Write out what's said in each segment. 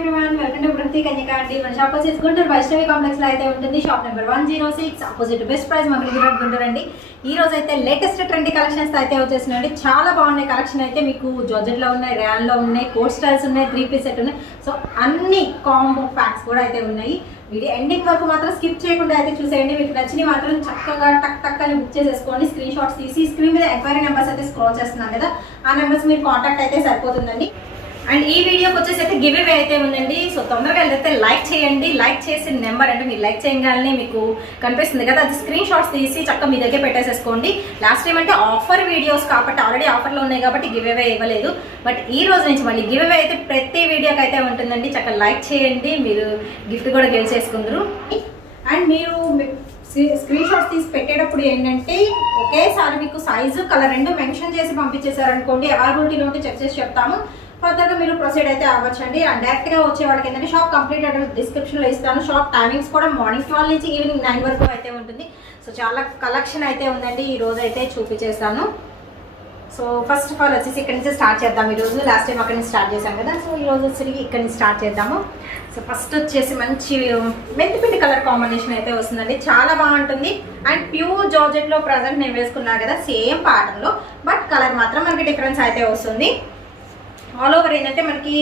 everyone, welcome to Prati Kanyaka Aunty. మన shop వచ్చేసి Guntur Vaishnavi complex లో అయితే ఉంటుంది. Shop number 106 opposite best price Mangalagiri Guntur అండి. ఈ రోజు అయితే లేటెస్ట్ ట్రెండీ కలెక్షన్స్ అయితే వచ్చేసినాయండి. చాలా బాగున్నాయి కలెక్షన్ అయితే. మీకు జార్జెట్ లో ఉన్నాయి, ర్యాన్ లో ఉన్నాయి, కోట్ స్టైల్స్ ఉన్నాయి, 3 పీస్ సెట్ ఉన్నాయి. సో అన్ని కాంబో ప్యాక్స్ కూడా అయితే ఉన్నాయి. వీడియో ఎండింగ్ వరకు మాత్రం స్కిప్ చేయకుండా అయితే చూసేయండి. మీకు నచ్చినవి మాత్రం చక్కగా టక్ టక్ అని బుక్ చేసేసుకోండి. స్క్రీన్ షాట్స్ తీసి స్క్రీన్ మీద ఎంక్వైరీ నెంబర్స్ అయితే స్క్రోల్ చేస్తున్నాను కదా, ఆ నెంబర్స్ మీరు కాంటాక్ట్ అయితే సరిపోతుందండి. అండ్ ఈ వీడియోకి వచ్చేసి అయితే గివ్ అవే అయితే ఉందండి. సో తొందరగా వెళ్తే లైక్ చేయండి. లైక్ చేసిన నెంబర్ అంటే మీరు లైక్ చేయగానే మీకు కనిపిస్తుంది కదా, అది స్క్రీన్ షాట్స్ తీసి చక్కగా మీ దగ్గర పెట్టేసేసుకోండి. లాస్ట్ టైం అంటే ఆఫర్ వీడియోస్ కాబట్టి ఆల్రెడీ ఆఫర్లో ఉన్నాయి కాబట్టి గివ్ అవే ఇవ్వలేదు. బట్ ఈ రోజు నుంచి మళ్ళీ గివ్ అవే అయితే ప్రతి వీడియోకి అయితే ఉంటుందండి. చక్కగా లైక్ చేయండి, మీరు గిఫ్ట్ కూడా గెల్ చేసుకుందరు. అండ్ మీరు స్క్రీన్ షాట్స్ తీసి పెట్టేటప్పుడు ఏంటంటే ఒకేసారి మీకు సైజు కలర్ రెండు మెన్షన్ చేసి పంపించేశారనుకోండి, అవైలబిలిటీలో ఉంటే చెక్ చేసి చెప్తాము. ఫర్దర్గా మీరు ప్రొసీడ్ అయితే అవ్వచ్చండి. అండ్ డైరెక్ట్గా వచ్చే వాళ్ళకి ఏంటంటే షాప్ కంప్లీట్ అడ్రస్ డిస్క్రిప్షన్లో ఇస్తాను. షాప్ టైమింగ్స్ కూడా మార్నింగ్ 12 నుంచి ఈవినింగ్ 9 వరకు అయితే ఉంటుంది. సో చాలా కలెక్షన్ అయితే ఉందండి. ఈ రోజు అయితే చూపించేస్తాను. సో ఫస్ట్ ఆఫ్ ఆల్ వచ్చేసి ఇక్కడ నుంచి స్టార్ట్ చేద్దాం. ఈరోజు లాస్ట్ టైం అక్కడి నుంచి స్టార్ట్ చేశాం కదా, సో ఈరోజు వచ్చేసి ఇక్కడ నుంచి స్టార్ట్ చేద్దాము. సో ఫస్ట్ వచ్చేసి మంచి మెంతిపిండి కలర్ కాంబినేషన్ అయితే వస్తుందండి. చాలా బాగుంటుంది. అండ్ ప్యూర్ జార్జెట్లో ప్రజెంట్ నేను వేసుకున్నాను కదా, సేమ్ ప్యాటర్న్లో, బట్ కలర్ మాత్రం మనకి డిఫరెన్స్ అయితే వస్తుంది. ఆల్ ఓవర్ ఏంటంటే మనకి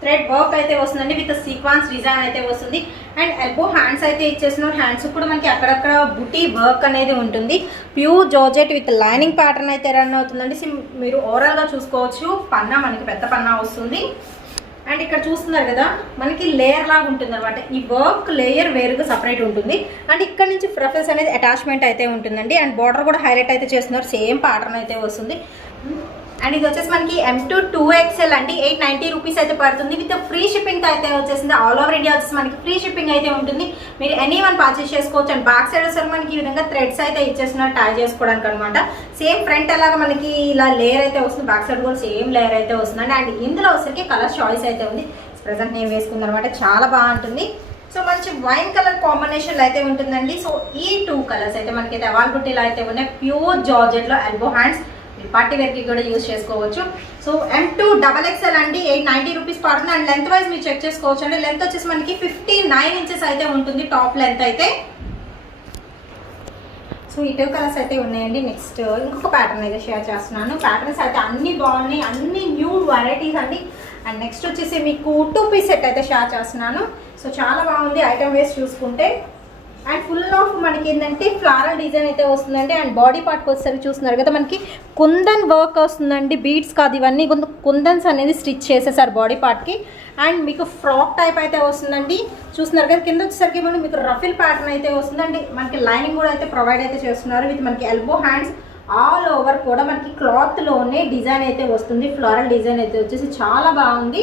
థ్రెడ్ వర్క్ అయితే వస్తుందండి, విత్ సీక్వెన్స్ డిజైన్ అయితే వస్తుంది. అండ్ ఎల్బో హ్యాండ్స్ అయితే ఇచ్చేసిన హ్యాండ్స్ కూడా మనకి అక్కడక్కడ బుటీ వర్క్ అనేది ఉంటుంది. Pure georgette with lining pattern అయితే రన్ అవుతుందండి. మీరు ఓవరాల్గా చూసుకోవచ్చు. పన్నా మనకి పెద్ద పన్నా వస్తుంది. అండ్ ఇక్కడ చూస్తున్నారు కదా, మనకి లేయర్ లాగా ఉంటుంది అనమాట. ఈ వర్క్ లేయర్ వేరుగా సపరేట్ ఉంటుంది. అండ్ ఇక్కడ నుంచి ఫ్రఫెల్స్ అనేది అటాచ్మెంట్ అయితే ఉంటుందండి. అండ్ బార్డర్ కూడా హైలైట్ అయితే చేస్తున్నారు. సేమ్ ప్యాటర్న్ అయితే వస్తుంది. అండ్ ఇది వచ్చేసి మనకి M2 2XL అండి. 890 రూపీస్ అయితే పడుతుంది. విత్ ఫ్రీ షిప్పింగ్ అయితే వచ్చేసింది. ఆల్ ఓవర్ ఇండియా వచ్చేసి మనకి ఫ్రీ షిప్పింగ్ అయితే ఉంటుంది. మీరు ఎనీ వన్ పర్చేస్ చేసుకోవచ్చు. అండ్ బ్యాక్ సైడ్ వచ్చేసరికి మనకి ఈ విధంగా థ్రెడ్స్ అయితే ఇచ్చేస్తున్నారు టై చేసుకోవడానికి అనమాట. సేమ్ ఫ్రంట్ అలాగా మనకి ఇలా లేయర్ అయితే వస్తుంది, బ్యాక్ సైడ్ కూడా సేమ్ లేయర్ అయితే వస్తుంది. అండ్ ఇందులో వచ్చేసరికి కలర్ చాయిస్ అయితే ఉంది. ప్రెసెంట్ నేను వేసుకుంది అనమాట. చాలా బాగుంటుంది. సో మంచి వైన్ కలర్ కాంబినేషన్ అయితే ఉంటుందండి. సో ఈ 2 కలర్స్ అయితే మనకి అవైలబిలిటీలో అయితే ఉన్నాయి. ప్యూర్ జార్జెట్లో ఎల్బో హ్యాండ్స్, పార్టీ వేర్కి కూడా యూజ్ చేసుకోవచ్చు. సో M2 XXL అండి. 890 రూపీస్ పడుతుంది. అండ్ లెంత్ వైజ్ మీరు చెక్ చేసుకోవచ్చు అండి. లెంత్ వచ్చేసి మనకి 59 ఇంచెస్ అయితే ఉంటుంది టాప్ లెంత్ అయితే. సో ఈ 2 కలర్స్ అయితే ఉన్నాయండి. నెక్స్ట్ ఇంకొక ప్యాటర్న్ అయితే షేర్ చేస్తున్నాను. ప్యాటర్న్స్ అయితే అన్ని బాగున్నాయి, అన్ని న్యూ వెరైటీస్ అండి. అండ్ నెక్స్ట్ వచ్చేసి మీకు 2 పీస్ సెట్ అయితే షేర్ చేస్తున్నాను. సో చాలా బాగుంది ఐటమ్ వేస్ చూసుకుంటే. అండ్ ఫుల్ ఆఫ్ మనకి ఏంటంటే ఫ్లారల్ డిజైన్ అయితే వస్తుందండి. అండ్ బాడీ పార్ట్కి వచ్చేసరికి చూస్తున్నారు కదా, మనకి కుందన్ వర్క్ వస్తుందండి. బీడ్స్ కాదు ఇవన్నీ, కుందన్స్ అనేది స్టిచ్ చేసేసారు బాడీ పార్ట్కి. అండ్ మీకు ఫ్రాక్ టైప్ అయితే వస్తుందండి. చూస్తున్నారు కదా, కింద వచ్చేసరికి మీకు రఫిల్ ప్యాటర్న్ అయితే వస్తుందండి. మనకి లైనింగ్ కూడా అయితే ప్రొవైడ్ అయితే చేస్తున్నారు. విత్ మనకి ఎల్బో హ్యాండ్స్ ఆల్ ఓవర్ కూడా మనకి క్లాత్లోనే డిజైన్ అయితే వస్తుంది. ఫ్లారల్ డిజైన్ అయితే వచ్చేసి చాలా బాగుంది.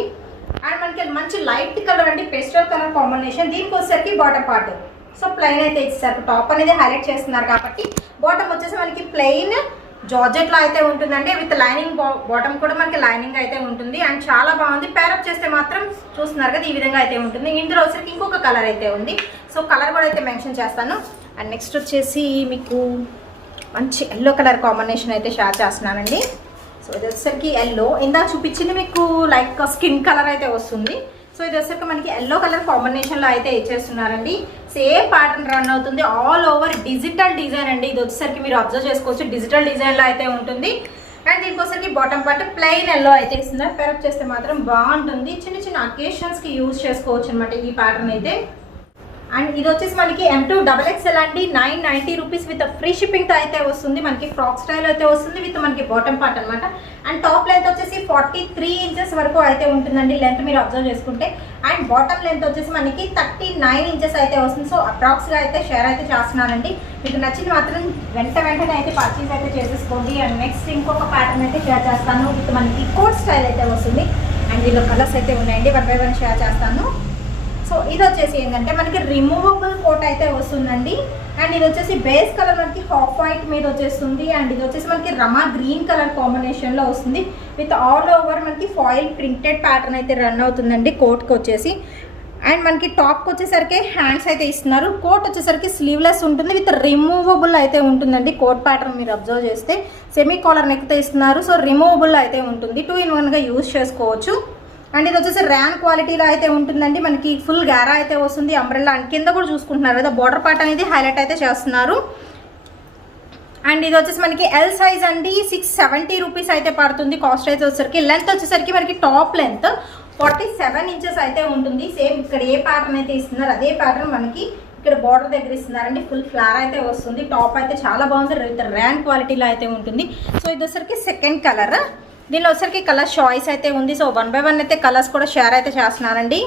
అండ్ మనకి మంచి లైట్ కలర్ అండి, పేస్టల్ కలర్ కాంబినేషన్. దీనికి వచ్చేసరికి బాటమ్ పార్ట్ సో ప్లెయిన్ అయితే ఇచ్చేసారు. టాప్ అనేది హైలైట్ చేస్తున్నారు కాబట్టి బాటమ్ వచ్చేసి మనకి ప్లెయిన్ జార్జెట్లో అయితే ఉంటుందండి. విత్ లైనింగ్ బాటమ్ కూడా మనకి లైనింగ్ అయితే ఉంటుంది. అండ్ చాలా బాగుంది. పేరప్ చేస్తే మాత్రం చూస్తున్నారు కదా, ఈ విధంగా అయితే ఉంటుంది. ఇందులో వచ్చేసరికి ఇంకొక కలర్ అయితే ఉంది. సో కలర్ కూడా అయితే మెన్షన్ చేస్తాను. అండ్ నెక్స్ట్ వచ్చేసి మీకు మంచి ఎల్లో కలర్ కాంబినేషన్ అయితే షేర్ చేస్తున్నానండి. సో ఇది వచ్చేసరికి ఎల్లో, ఇందాక చూపించింది మీకు లైక్ స్కిన్ కలర్ అయితే వస్తుంది. సో ఇది వచ్చేసరికి మనకి ఎల్లో కలర్ కాంబినేషన్లో అయితే ఇచ్చేస్తున్నారండి. సేమ్ ప్యాటర్న్ రన్ అవుతుంది. ఆల్ ఓవర్ డిజిటల్ డిజైన్ అండి. ఇది వచ్చేసరికి మీరు అబ్జర్వ్ చేసుకోవచ్చు, డిజిటల్ డిజైన్లో అయితే ఉంటుంది. అండ్ దీనికోసరికి బాటమ్ పార్ట్ ప్లెయిన్ ఎల్లో అయితే ఇస్తున్నారు. పేరప్ చేస్తే మాత్రం బాగుంటుంది. చిన్న చిన్న అకేషన్స్కి యూజ్ చేసుకోవచ్చు అనమాట ఈ ప్యాటర్న్ అయితే. అండ్ ఇది వచ్చేసి మనకి M2 XXL అండి. 990 రూపీస్ విత్ ఫ్రీ షిప్పింగ్తో అయితే వస్తుంది. మనకి ఫ్రాక్ స్టైల్ అయితే వస్తుంది విత్ మనకి బాటమ్ పార్ట్ అనమాట. అండ్ టాప్ లెంత్ వచ్చేసి 43 ఇంచెస్ వరకు అయితే ఉంటుందండి లెంత్ మీరు అబ్జర్వ్ చేసుకుంటే. అండ్ బాటమ్ లెంత్ వచ్చేసి మనకి 39 ఇంచెస్ అయితే వస్తుంది. సో అప్రాక్స్గా అయితే షేర్ అయితే చేస్తున్నానండి. మీకు నచ్చింది మాత్రం వెంటనే అయితే పర్చేస్ అయితే చేసేసుకోండి. అండ్ నెక్స్ట్ ఇంకొక ప్యాటర్న్ అయితే షేర్ చేస్తాను. విత్ మనకి కోట్ స్టైల్ అయితే వస్తుంది. అండ్ దీనిలో కలర్స్ అయితే ఉన్నాయండి. 1 by 1 షేర్ చేస్తాను. సో ఇది వచ్చేసి ఏంటంటే మనకి రిమూవబుల్ కోట్ అయితే వస్తుందండి. అండ్ ఇది వచ్చేసి బేస్ కలర్ మనకి హాఫ్ వైట్ మీద వచ్చేస్తుంది. అండ్ ఇది వచ్చేసి మనకి రమా గ్రీన్ కలర్ కాంబినేషన్లో వస్తుంది. విత్ ఆల్ ఓవర్ మనకి ఫాయిల్ ప్రింటెడ్ ప్యాటర్న్ అయితే రన్ అవుతుందండి కోట్కి వచ్చేసి. అండ్ మనకి టాప్కి వచ్చేసరికి హ్యాండ్స్ అయితే ఇస్తున్నారు. కోట్ వచ్చేసరికి స్లీవ్లెస్ ఉంటుంది విత్ రిమూవబుల్ అయితే ఉంటుందండి. కోట్ ప్యాటర్న్ మీరు అబ్జర్వ్ చేస్తే సెమీ కాలర్ నెక్తో ఇస్తున్నారు. సో రిమూవబుల్ అయితే ఉంటుంది. 2 in 1గా యూజ్ చేసుకోవచ్చు. అండ్ ఇది వచ్చేసి ర్యాన్ క్వాలిటీలో అయితే ఉంటుందండి. మనకి ఫుల్ గారా అయితే వస్తుంది, అంబ్రెల్లా. అండ్ కింద కూడా చూసుకుంటున్నారు కదా, బార్డర్ పార్ట్ అనేది హైలైట్ అయితే చేస్తున్నారు. అండ్ ఇది వచ్చేసి మనకి ఎల్ సైజ్ అండి, 670 రూపీస్ అయితే పడుతుంది. కాస్ట్ అయితే వచ్చేసరికి లెంత్ వచ్చేసరికి మనకి టాప్ లెంత్ 47 ఇంచెస్ అయితే ఉంటుంది. సేమ్ ఇక్కడ ఏ ప్యాటర్న్ అయితే ఇస్తున్నారు అదే ప్యాటర్న్ మనకి ఇక్కడ బార్డర్ దగ్గర ఇస్తున్నారండి. ఫుల్ ఫ్లార్ అయితే వస్తుంది. టాప్ అయితే చాలా బాగుంది, ర్యాన్ క్వాలిటీలో అయితే ఉంటుంది. సో ఇది వచ్చేసరికి సెకండ్ కలర్. దీనిలో వచ్చేసరికి కలర్ చాయిస్ అయితే ఉంది. సో 1 by 1 అయితే కలర్స్ కూడా షేర్ అయితే చేస్తున్నారండి.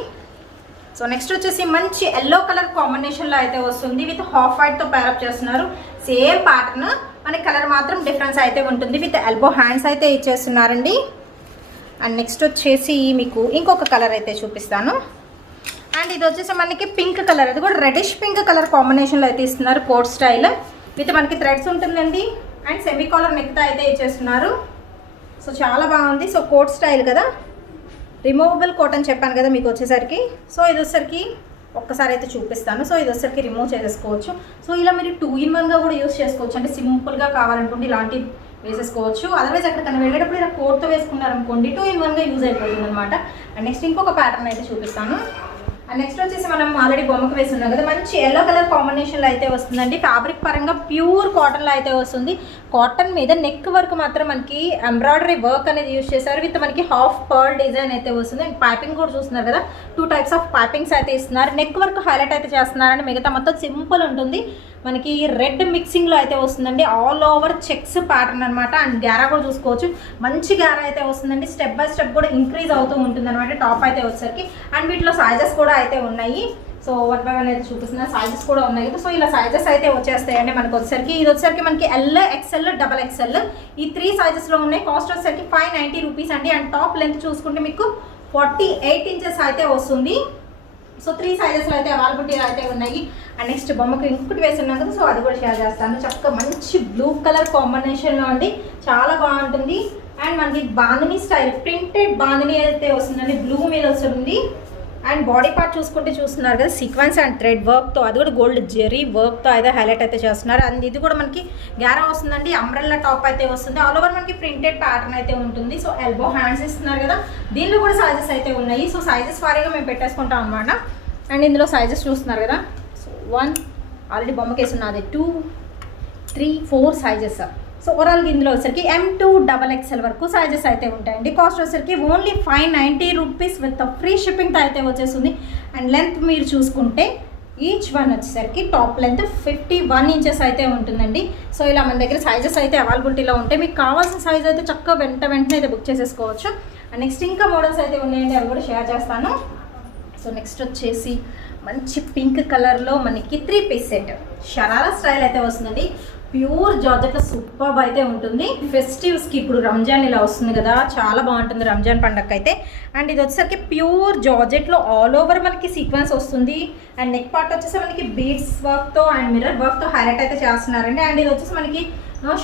సో నెక్స్ట్ వచ్చేసి మంచి ఎల్లో కలర్ కాంబినేషన్లో అయితే వస్తుంది. విత్ హాఫ్ వైట్తో పేరప్ చేస్తున్నారు. సేమ్ ప్యాటర్న్, మనకి కలర్ మాత్రం డిఫరెన్స్ అయితే ఉంటుంది. విత్ ఎల్బో హ్యాండ్స్ అయితే ఇచ్చేస్తున్నారండి. అండ్ నెక్స్ట్ వచ్చేసి మీకు ఇంకొక కలర్ అయితే చూపిస్తాను. అండ్ ఇది వచ్చేసి మనకి పింక్ కలర్, అది కూడా రెడిష్ పింక్ కలర్ కాంబినేషన్లో అయితే ఇస్తున్నారు. కోట్ స్టైల్ విత్ మనకి థ్రెడ్స్ ఉంటుందండి. అండ్ సెమీ కాలర్ నెక్తో అయితే ఇచ్చేస్తున్నారు. సో చాలా బాగుంది. సో కోట్ స్టైల్ కదా, రిమూవబుల్ కోట్ అని చెప్పాను కదా మీకు వచ్చేసరికి. సో ఇది వచ్చేసరికి ఒక్కసారి అయితే చూపిస్తాను. సో ఇది వచ్చేసరికి రిమూవ్ చేసేసుకోవచ్చు. సో ఇలా మీరు 2 in 1గా కూడా యూస్ చేసుకోవచ్చు. అంటే సింపుల్గా కావాలనుకుంటే ఇలాంటి వేసేసుకోవచ్చు. అదర్వైజ్ అక్కడికన్నా వెళ్ళేటప్పుడు ఇలా కోట్తో వేసుకున్నారనుకోండి 2 in 1గా యూజ్ అయిపోతుంది అనమాట. అండ్ నెక్స్ట్ ఇంకొక ప్యాటర్న్ అయితే చూపిస్తాను. అండ్ నెక్స్ట్ వచ్చేసి మనం ఆల్రెడీ బొమ్మకు వేస్తున్నాం కదా, మంచి ఎల్లో కలర్ కాంబినేషన్లో అయితే వస్తుందండి. ఫ్యాబ్రిక్ పరంగా ప్యూర్ కాటన్లో అయితే వస్తుంది. కాటన్ మీద నెక్ వర్క్ మాత్రం మనకి ఎంబ్రాయిడరీ వర్క్ అనేది యూజ్ చేశారు. విత్ మనకి హాఫ్ పర్ల్ డిజైన్ అయితే వస్తుంది. అండ్ పైపింగ్ కూడా చూస్తున్నారు కదా, 2 types ఆఫ్ పైపింగ్స్ అయితే ఇస్తున్నారు. నెక్ వర్క్ హైలైట్ అయితే చేస్తున్నారండి. మిగతా మొత్తం సింపుల్ ఉంటుంది. మనకి రెడ్ మిక్సింగ్లో అయితే వస్తుందండి. ఆల్ ఓవర్ చెక్స్ ప్యాటర్న్ అనమాట. అండ్ గారా కూడా చూసుకోవచ్చు, మంచి గారా అయితే వస్తుందండి. స్టెప్ బై స్టెప్ కూడా ఇంక్రీజ్ అవుతూ ఉంటుంది అనమాట టాప్ అయితే వచ్చేసరికి. అండ్ వీటిలో సైజెస్ కూడా అయితే ఉన్నాయి. సో 1 by 1 అయితే చూపిస్తున్నారు. సైజెస్ కూడా ఉన్నాయి కదా. సో ఇలా సైజెస్ అయితే వచ్చేస్తాయండి మనకు వచ్చేసరికి. ఇది వచ్చేసరికి మనకి ఎల్, ఎక్స్ఎల్, డబల్ ఎక్స్ఎల్ ఈ 3 సైజెస్లో ఉన్నాయి. కాస్ట్ వచ్చేసరికి 590 రూపీస్ అండి. అండ్ టాప్ లెంత్ చూసుకుంటే మీకు 48 ఇంచెస్ అయితే వస్తుంది. సో 3 సైజెస్లో అయితే అవైలబిలిటీ అయితే ఉన్నాయి. అండ్ నెక్స్ట్ బొమ్మకు ఇంకొకటి వేస్తున్నాం కదా, సో అది కూడా షేర్ చేస్తాను. చక్కగా మంచి బ్లూ కలర్ కాంబినేషన్లో అండి, చాలా బాగుంటుంది. అండ్ మనకి బాందిని స్టైల్ ప్రింటెడ్ బాందిని అయితే వస్తుందండి, బ్లూ మీద వస్తుంది. అండ్ బాడీ పార్ట్ చూసుకుంటే చూస్తున్నారు కదా, సీక్వెన్స్ అండ్ థ్రెడ్ వర్క్తో, అది కూడా గోల్డ్ జెరీ వర్క్తో అయితే హైలైట్ అయితే చేస్తున్నారు. అండ్ ఇది కూడా మనకి గారా వస్తుందండి, అంబ్రెల్లా టాప్ అయితే వస్తుంది. ఆల్ ఓవర్ మనకి ప్రింటెడ్ ప్యాటర్న్ అయితే ఉంటుంది. సో ఎల్బో హ్యాండ్స్ ఇస్తున్నారు కదా, దీనిలో కూడా సైజెస్ అయితే ఉన్నాయి. సో సైజెస్ వారీగా మేము పెట్టేసుకుంటాం అనమాట. అండ్ ఇందులో సైజెస్ చూస్తున్నారు కదా, సో 1 ఆల్రెడీ బొమ్మకేసి ఉన్నది, 2, 3, 4 సైజెస్. సో ఓవరాల్గా ఇందులో వచ్చేసరికి M2 డబల్ XL వరకు సైజెస్ అయితే ఉంటాయండి. కాస్ట్ వచ్చేసరికి ఓన్లీ 590 రూపీస్ విత్ ఫ్రీ షిప్పింగ్తో అయితే వచ్చేస్తుంది. అండ్ లెంత్ మీరు చూసుకుంటే ఈచ్ వన్ వచ్చేసరికి టాప్ లెంత్ 51 ఇంచెస్ అయితే ఉంటుందండి. సో ఇలా మన దగ్గర సైజెస్ అయితే అవైలబిలిటీలో ఉంటాయి. మీకు కావాల్సిన సైజ్ అయితే చక్కగా వెంటనే అయితే బుక్ చేసేసుకోవచ్చు. అండ్ నెక్స్ట్ ఇంకా మోడల్స్ అయితే ఉన్నాయండి, అవి కూడా షేర్ చేస్తాను. సో నెక్స్ట్ వచ్చేసి మంచి పింక్ కలర్లో మనకి 3 పీస్ సెట్ షరారా స్టైల్ అయితే వస్తుందండి. ప్యూర్ జార్జెట్లో సూపర్బ్ అయితే ఉంటుంది. ఫెస్టివ్స్కి ఇప్పుడు రంజాన్ ఇలా వస్తుంది కదా, చాలా బాగుంటుంది రంజాన్ పండగకి అయితే. అండ్ ఇది వచ్చేసరికి ప్యూర్ జార్జెట్లో ఆల్ ఓవర్ మనకి సీక్వెన్స్ వస్తుంది. అండ్ నెక్ పార్ట్ వచ్చేసి మనకి బీడ్స్ వర్క్తో అండ్ మిర్రర్ వర్క్తో హైలైట్ అయితే చేస్తున్నారండి. అండ్ ఇది వచ్చేసి మనకి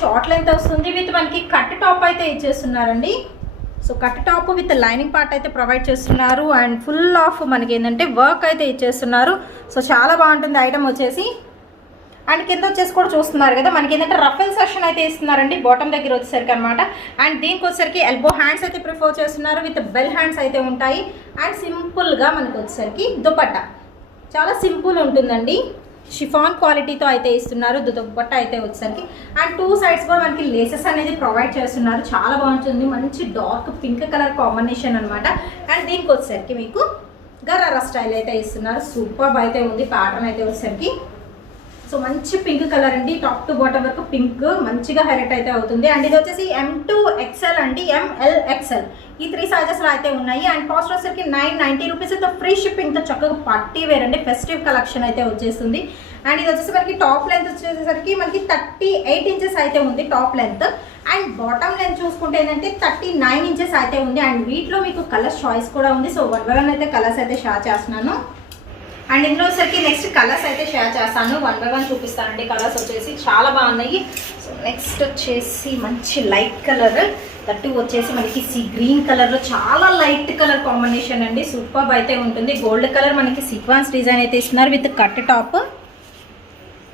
షార్ట్ లెంత్ వస్తుంది విత్ మనకి కట్ టాప్ అయితే ఇచ్చేస్తున్నారండి. So cut top with lining part అయితే ప్రొవైడ్ చేస్తున్నారు. అండ్ ఫుల్ ఆఫ్ మనకి ఏంటంటే వర్క్ అయితే ఇచ్చేస్తున్నారు. సో చాలా బాగుంటుంది ఐటమ్ వచ్చేసి. అండ్ కింద వచ్చేసి కూడా చూస్తున్నారు కదా, మనకి ఏంటంటే రఫెల్ సెక్షన్ అయితే ఇస్తున్నారండి బాటమ్ దగ్గర వచ్చేసరికి అనమాట. అండ్ దీనికి వచ్చేసరికి ఎల్బో హ్యాండ్స్ అయితే ప్రిఫర్ చేస్తున్నారు, విత్ బెల్ హ్యాండ్స్ అయితే ఉంటాయి. అండ్ సింపుల్గా మనకి వచ్చేసరికి దుపట్టా చాలా సింపుల్ ఉంటుందండి, షిఫాన్ క్వాలిటీతో అయితే ఇస్తున్నారు దుపట్టా అయితే వచ్చేసరికి. అండ్ 2 సైడ్స్ కూడా మనకి లేసెస్ అనేది ప్రొవైడ్ చేస్తున్నారు, చాలా బాగుంటుంది. మంచి డార్క్ పింక్ కలర్ కాంబినేషన్ అనమాట. అండ్ దీనికి వచ్చేసరికి మీకు గరారా స్టైల్ అయితే ఇస్తున్నారు. సూపర్ అయితే ఉంది ప్యాటర్న్ అయితే వచ్చేసరికి. సో మంచి పింక్ కలర్ అండి, టాప్ టు బాటమ్ వరకు పింక్ మంచిగా హైలైట్ అయితే అవుతుంది. అండ్ ఇది వచ్చేసి M2 XL అండి, ML XL ఈ 3 సైజెస్లో అయితే ఉన్నాయి. అండ్ కాస్ట్ వచ్చేసరికి 990 రూపీస్ విత్ ఫ్రీ షిప్పింగ్తో చక్కగా పార్టీ వేర్ అండి, ఫెస్టివ్ కలెక్షన్ అయితే వచ్చేస్తుంది. అండ్ ఇది వచ్చేసి మనకి టాప్ లెంత్ వచ్చేసరికి మనకి 38 ఇంచెస్ అయితే ఉంది top length. And bottom length చూసుకుంటే ఏంటంటే 39 ఇంచెస్ అయితే ఉంది. అండ్ వీటిలో మీకు కలర్ చాయిస్ కూడా ఉంది. సో 1 by 1 అయితే కలర్స్ అయితే షేర్ చేస్తున్నాను. అండ్ ఇందులో వచ్చేసరికి నెక్స్ట్ కలర్స్ అయితే షేర్ చేస్తాను, 1 by 1 చూపిస్తానండి. కలర్స్ వచ్చేసి చాలా బాగున్నాయి. సో నెక్స్ట్ వచ్చేసి మంచి లైట్ కలర్, దట్టు వచ్చేసి మనకి గ్రీన్ కలర్లో చాలా లైట్ కలర్ కాంబినేషన్ అండి, సూపర్ అయితే ఉంటుంది. గోల్డ్ కలర్ మనకి సీక్వెన్స్ డిజైన్ అయితే ఇస్తున్నారు విత్ కట్ టాప్.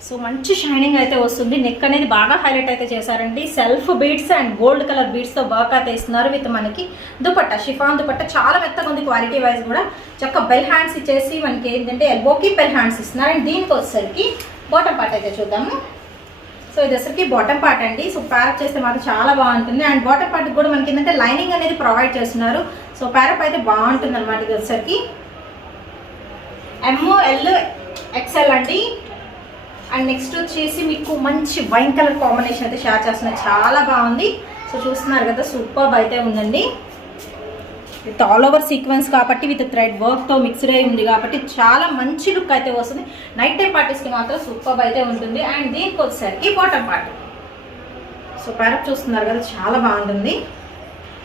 సో మంచి షైనింగ్ అయితే వస్తుంది. నెక్ అనేది బాగా హైలైట్ అయితే చేశారండి. Self beads and gold colour బీడ్స్తో వర్క్ అయితే ఇస్తున్నారు. విత్ మనకి దుపట్టా, షిఫాన్ దుపట్టా చాలా మెత్తగా ఉంది. క్వాలిటీ వైజ్ కూడా చక్క బెల్ హ్యాండ్స్ ఇచ్చేసి మనకి ఏంటంటే ఎల్బోకి బెల్ హ్యాండ్స్ ఇస్తున్నారు. అండ్ దీనికి వచ్చేసరికి బాటమ్ పార్ట్ అయితే చూద్దాము. సో ఇది వచ్చరికి బాటమ్ పార్ట్ అండి. సో ప్యారప్ చేస్తే మాత్రం చాలా బాగుంటుంది. అండ్ బాటమ్ పార్ట్ కూడా మనకి ఏంటంటే లైనింగ్ అనేది ప్రొవైడ్ చేస్తున్నారు. సో ప్యారప్ అయితే బాగుంటుంది అనమాట. ఇది వచ్చరికి ML XL అండి. అండ్ నెక్స్ట్ వచ్చేసి మీకు మంచి వైన్ కలర్ కాంబినేషన్ అయితే షేర్ చేస్తున్నారు. చాలా బాగుంది. సో చూస్తున్నారు కదా, సూపర్బ్ అయితే ఉందండి. విత్ ఆల్ ఓవర్ సీక్వెన్స్ కాబట్టి విత్ థ్రెడ్ వర్క్తో మిక్స్డ్ అయి ఉంది కాబట్టి చాలా మంచి లుక్ అయితే వస్తుంది. నైట్ టైం పార్టీస్కి మాత్రం సూపర్బ్ అయితే ఉంటుంది. అండ్ దీనికి వచ్చేసరికి బాటమ్ పార్ట్. సో ప్యారప్ చూస్తున్నారు కదా, చాలా బాగుంటుంది.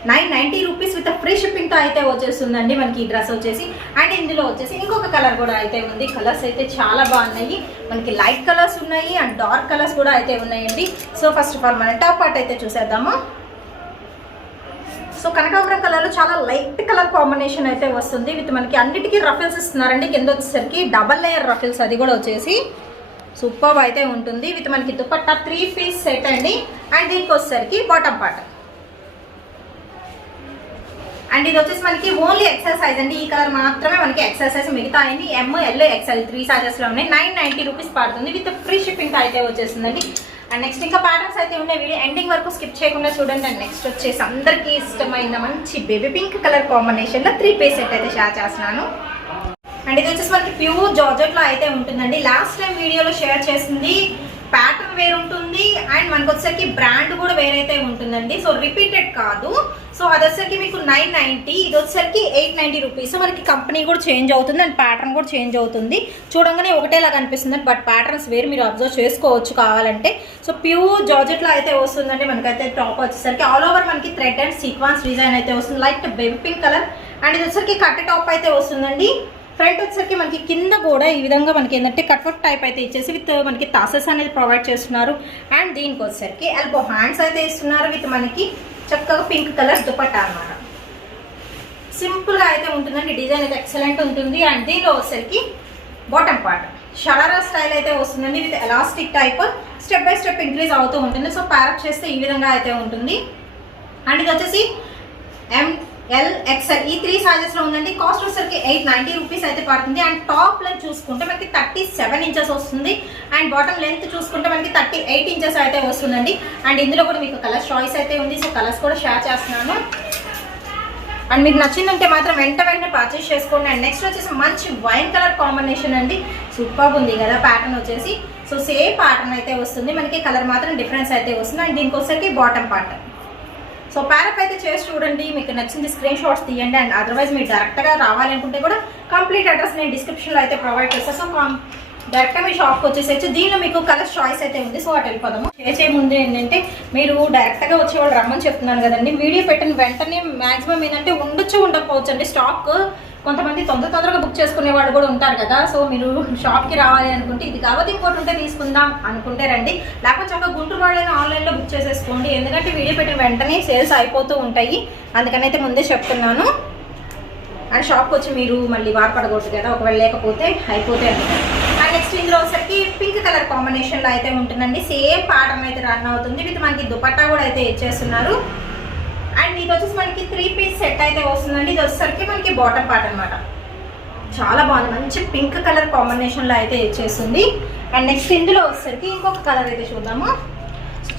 990 రూపీస్ విత్ ఫ్రీ షిప్పింగ్తో అయితే వచ్చేస్తుందండి మనకి ఈ డ్రెస్ వచ్చేసి. అండ్ ఇందులో వచ్చేసి ఇంకొక కలర్ కూడా అయితే ఉంది. కలర్స్ అయితే చాలా బాగున్నాయి. మనకి లైట్ కలర్స్ ఉన్నాయి అండ్ డార్క్ కలర్స్ కూడా అయితే ఉన్నాయండి. సో ఫస్ట్ ఆఫ్ ఆల్ మనం టాప్ పార్ట్ అయితే చూసేద్దాము. సో కనకాంబరం కలర్లో చాలా లైట్ కలర్ కాంబినేషన్ అయితే వస్తుంది. విత్ మనకి అన్నిటికీ రఫిల్స్ ఇస్తున్నారండి. కింద వచ్చేసరికి డబల్ లేయర్ రఫిల్స్, అది కూడా వచ్చేసి సూపర్ అయితే ఉంటుంది. విత్ మనకి దుపట్టా 3 పీస్ సెట్ అండి. అండ్ దీనికి వచ్చేసరికి బాటమ్ పార్ట్. అండ్ ఇది వచ్చేసి మనకి ఓన్లీ ఎక్సెల్ సైజ్ అండి. ఈ కలర్ మాత్రమే మనకి ఎక్సెల్ సైజ్, మిగతా అయింది ML XL 3 సైజెస్లో ఉన్నాయి. 990 రూపీస్ పడుతుంది విత్ ఫ్రీ షిప్పింగ్ అయితే వచ్చేస్తుందండి. అండ్ నెక్స్ట్ ఇంకా ప్యాటర్న్స్ అయితే ఉన్నాయి. వీడియో ఎండింగ్ వరకు స్కిప్ చేయకుండా చూడండి. అండ్ నెక్స్ట్ వచ్చేసి అందరికీ ఇష్టమైన మంచి బేబీ పింక్ కలర్ కాంబినేషన్లో 3 పీస్ సెట్ అయితే షేర్ చేస్తున్నాను. అండ్ ఇది వచ్చేసి మనకి ప్యూర్ జార్జెట్లో అయితే ఉంటుందండి. లాస్ట్ టైం వీడియోలో షేర్ చేసింది ప్యాటర్న్ వేరు ఉంటుంది అండ్ మనకు వచ్చేసరికి బ్రాండ్ కూడా వేరైతే ఉంటుందండి. సో రిపీటెడ్ కాదు. సో అది వచ్చేసరికి మీకు 990, ఇది వచ్చేసరికి 890 రూపీస్. మనకి కంపెనీ కూడా చేంజ్ అవుతుంది అండ్ ప్యాటర్న్ కూడా చేంజ్ అవుతుంది. చూడంగానే ఒకటేలాగా అనిపిస్తుంది బట్ ప్యాటర్న్స్ వేరు, మీరు అబ్జర్వ్ చేసుకోవచ్చు కావాలంటే. సో ప్యూర్ జార్జెట్లో అయితే వస్తుందండి. మనకైతే టాప్ వచ్చేసరికి ఆల్ ఓవర్ మనకి థ్రెడ్ అండ్ సీక్వెన్స్ డిజైన్ అయితే వస్తుంది. Light baby pink colour. And ఇది వచ్చేసరికి కట్ టాప్ అయితే వస్తుందండి. ఫ్రంట్ వచ్చేసరికి మనకి కింద కూడా ఈ విధంగా మనకి ఏంటంటే కట్వర్క్ టైప్ అయితే ఇచ్చేసి విత్ మనకి టాసెస్ అనేది ప్రొవైడ్ చేస్తున్నారు. అండ్ దీనికి వచ్చేసరికి ఎల్బో హ్యాండ్స్ అయితే ఇస్తున్నారు. విత్ మనకి చక్కగా పింక్ కలర్ దుపట్టా అనమాట. సింపుల్గా అయితే ఉంటుందండి. డిజైన్ అయితే ఎక్సలెంట్ ఉంటుంది. అండ్ దీనిలో వచ్చేసరికి బాటమ్ పార్ట్ షరారా స్టైల్ అయితే వస్తుందండి. With elastic type step by step increase అవుతూ ఉంటుంది. సో ప్యారప్ చేస్తే ఈ విధంగా అయితే ఉంటుంది. అండ్ ఇది వచ్చేసి ML XL ఈ 3 సైజెస్లో ఉందండి. కాస్ట్ వచ్చేసరికి 890 రూపీస్ అయితే పడుతుంది. అండ్ టాప్ లెంత్ చూసుకుంటే మనకి 37 ఇంచెస్ వస్తుంది. అండ్ బాటమ్ లెంత్ చూసుకుంటే మనకి 38 ఇంచెస్ అయితే వస్తుందండి. అండ్ ఇందులో కూడా మీకు కలర్ చాయిస్ అయితే ఉంది. సో కలర్స్ కూడా షేర్ చేస్తున్నాను. అండ్ మీకు నచ్చిందంటే మాత్రం వెంటనే పర్చేస్ చేసుకోండి. అండ్ నెక్స్ట్ వచ్చేసి మంచి వైన్ కలర్ కాంబినేషన్ అండి. సూపర్ ఉంది కదా ప్యాటర్న్ వచ్చేసి. సో సేమ్ ప్యాటర్న్ అయితే వస్తుంది. మనకి కలర్ మాత్రం డిఫరెన్స్ అయితే వస్తుంది. అండ్ దీనికి వచ్చేసరికి బాటమ్ పార్ట్. సో ప్యారప్ అయితే చేసి చూడండి. మీకు నచ్చింది స్క్రీన్ షాట్స్ తీయండి. అండ్ అదర్వైజ్ మీరు డైరెక్ట్గా రావాలనుకుంటే కూడా కంప్లీట్ అడ్రస్ నేను డిస్క్రిప్షన్లో అయితే ప్రొవైడ్ చేస్తాను. సో డైరెక్ట్గా మీ షాప్కి వచ్చేసి దీనిలో మీకు కలర్ చాయిస్ అయితే ఉంది. సో అటు వెళ్ళిపోదాము. చేసే ముందు ఏంటంటే మీరు డైరెక్ట్గా వచ్చేవాళ్ళు రమ్మని చెప్తున్నాను కదండి. వీడియో పెట్టిన వెంటనే మ్యాక్సిమం ఏంటంటే ఉండకపోవచ్చు అండి స్టాక్. కొంతమంది తొందరగా బుక్ చేసుకునే వాళ్ళు కూడా ఉంటారు కదా. సో మీరు షాప్కి రావాలి అనుకుంటే ఇది కాబట్టి ఇంకోటి ఉంటే తీసుకుందాం అనుకుంటే రండి. లేకపోతే చక్కగా గుంటూరు వాళ్ళైనా ఆన్లైన్లో బుక్ చేసేసుకోండి. ఎందుకంటే వీడియో పెట్టిన వెంటనే సేల్స్ అయిపోతూ ఉంటాయి. అందుకని అయితే ముందే చెప్తున్నాను. అండ్ షాప్కి వచ్చి మీరు మళ్ళీ బాధపడకూడదు కదా ఒకవేళ లేకపోతే అయిపోతే అనుకుంటారు. అండ్ నెక్స్ట్ ఇందులో వచ్చేసరికి పింక్ కలర్ కాంబినేషన్లో అయితే ఉంటుందండి. సేమ్ ప్యాటర్న్ అయితే రన్ అవుతుంది. విత్ మనకి దుపట్టా కూడా అయితే ఇచ్చేస్తున్నారు. అండ్ ఇది వచ్చేసి మనకి 3 పీస్ సెట్ అయితే వస్తుందండి. ఇది వచ్చేసరికి మనకి బాటమ్ పార్ట్ అనమాట. చాలా బాగుంది. మంచి పింక్ కలర్ కాంబినేషన్లో అయితే ఇచ్చేస్తుంది. అండ్ నెక్స్ట్ ఇందులో వచ్చేసరికి ఇంకొక కలర్ అయితే చూద్దాము.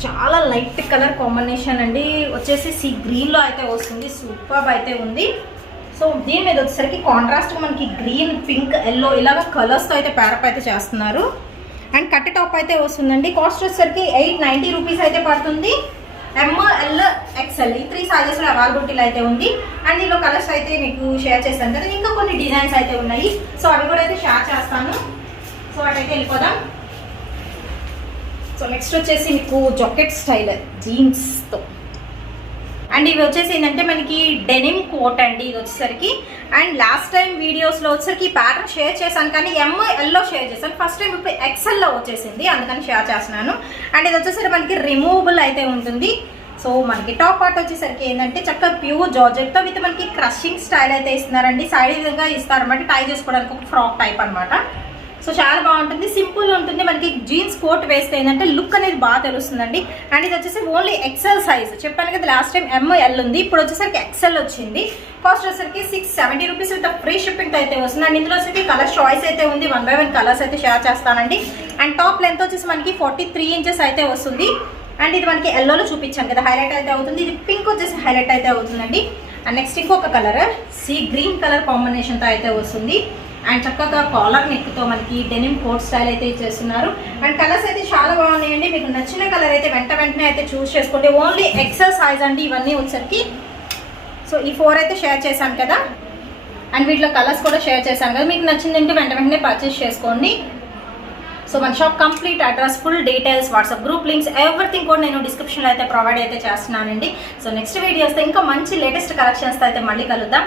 చాలా లైట్ కలర్ కాంబినేషన్ అండి. వచ్చేసి సీ గ్రీన్లో అయితే వస్తుంది. సూపర్ అయితే ఉంది. సో దీని మీద వచ్చేసరికి కాంట్రాస్ట్ మనకి గ్రీన్, పింక్, ఎల్లో ఇలాగ కలర్స్తో అయితే ప్యారప్ అయితే చేస్తున్నారు. అండ్ కట్ టాప్ అయితే వస్తుందండి. కాస్ట్ వచ్చేసరికి 890 రూపీస్ అయితే పడుతుంది. ML XL ఈ 3 సైజెస్లో అవైలబిలిటీలో అయితే ఉంది. అండ్ దీనిలో కలర్స్ అయితే మీకు షేర్ చేస్తాను కదా. ఇంకా కొన్ని డిజైన్స్ అయితే ఉన్నాయి. సో అవి కూడా అయితే షేర్ చేస్తాను. సో అటైతే వెళ్ళిపోదాం. సో నెక్స్ట్ వచ్చేసి మీకు జాకెట్ స్టైల్ జీన్స్తో. అండ్ ఇవి వచ్చేసి ఏంటంటే మనకి డెనిమ్ కోట్ అండి. ఇది వచ్చేసరికి అండ్ లాస్ట్ టైం వీడియోస్లో వచ్చేసరికి ప్యాటర్న్ షేర్ చేశాను కానీ ML షేర్ చేశాను. ఫస్ట్ టైం ఇప్పుడు XLలో వచ్చేసింది అందుకని షేర్ చేస్తున్నాను. అండ్ ఇది వచ్చేసరికి మనకి రిమూవబుల్ అయితే ఉంటుంది. సో మనకి టాప్ పార్ట్ వచ్చేసరికి ఏంటంటే చక్కగా ప్యూర్ జార్జెట్తో విత్ మనకి క్రషింగ్ స్టైల్ అయితే ఇస్తున్నారండి. సైడ్ విధంగా ఇస్తారన్నమాట. టై చేసుకోవడానికి ఒక ఫ్రాక్ టైప్ అనమాట. సో చాలా బాగుంటుంది, సింపుల్ ఉంటుంది. మనకి జీన్స్ కోట్ వేస్తే ఏంటంటే లుక్ అనేది బాగా తెలుస్తుందండి. అండ్ ఇది వచ్చేసి ఓన్లీ ఎక్సెల్ సైజ్. చెప్పాను కదా లాస్ట్ టైం ML ఉంది, ఇప్పుడు వచ్చేసరికి ఎక్సెల్ వచ్చింది. కాస్ట్ వచ్చేసరికి 670 రూపీస్ విత్ ఫ్రీ షిప్పింగ్ అయితే వస్తుంది. అండ్ ఇందులో వచ్చేసి కలర్ చాయిస్ అయితే ఉంది, 1 by 1 కలర్స్ అయితే షేర్ చేస్తానండి. అండ్ టాప్ లెంత్ వచ్చేసి మనకి 43 ఇంచెస్ అయితే వస్తుంది. అండ్ ఇది మనకి ఎల్లోలో చూపించాను కదా, హైలైట్ అయితే అవుతుంది. ఇది పింక్ వచ్చేసి హైలైట్ అయితే అవుతుందండి. అండ్ నెక్స్ట్ ఇంకొక కలర్ సీ గ్రీన్ కలర్ కాంబినేషన్తో అయితే వస్తుంది. అండ్ చక్కగా కాలర్ నెక్తో మనకి డెనిమ్ కోట్ స్టైల్ అయితే ఇచ్చేస్తున్నారు. అండ్ కలర్స్ అయితే చాలా బాగున్నాయండి. మీకు నచ్చిన కలర్ అయితే వెంటనే అయితే చూస్ చేసుకోండి. ఓన్లీ ఎక్సెల్ సైజ్ అండి ఇవన్నీ వచ్చరికి. సో ఈ 4 అయితే షేర్ చేశాను కదా, అండ్ వీటిలో కలర్స్ కూడా షేర్ చేశాను కదా. మీకు నచ్చిందంటే వెంటనే పర్చేస్ చేసుకోండి. సో మన shop complete address, full details, WhatsApp group links, everything కూడా నేను డిస్క్రిప్షన్లో అయితే ప్రొవైడ్ అయితే చేస్తున్నానండి. సో నెక్స్ట్ వీడియోస్తో ఇంకా మంచి లేటెస్ట్ కలెక్షన్స్తో అయితే మళ్ళీ కలుద్దాం.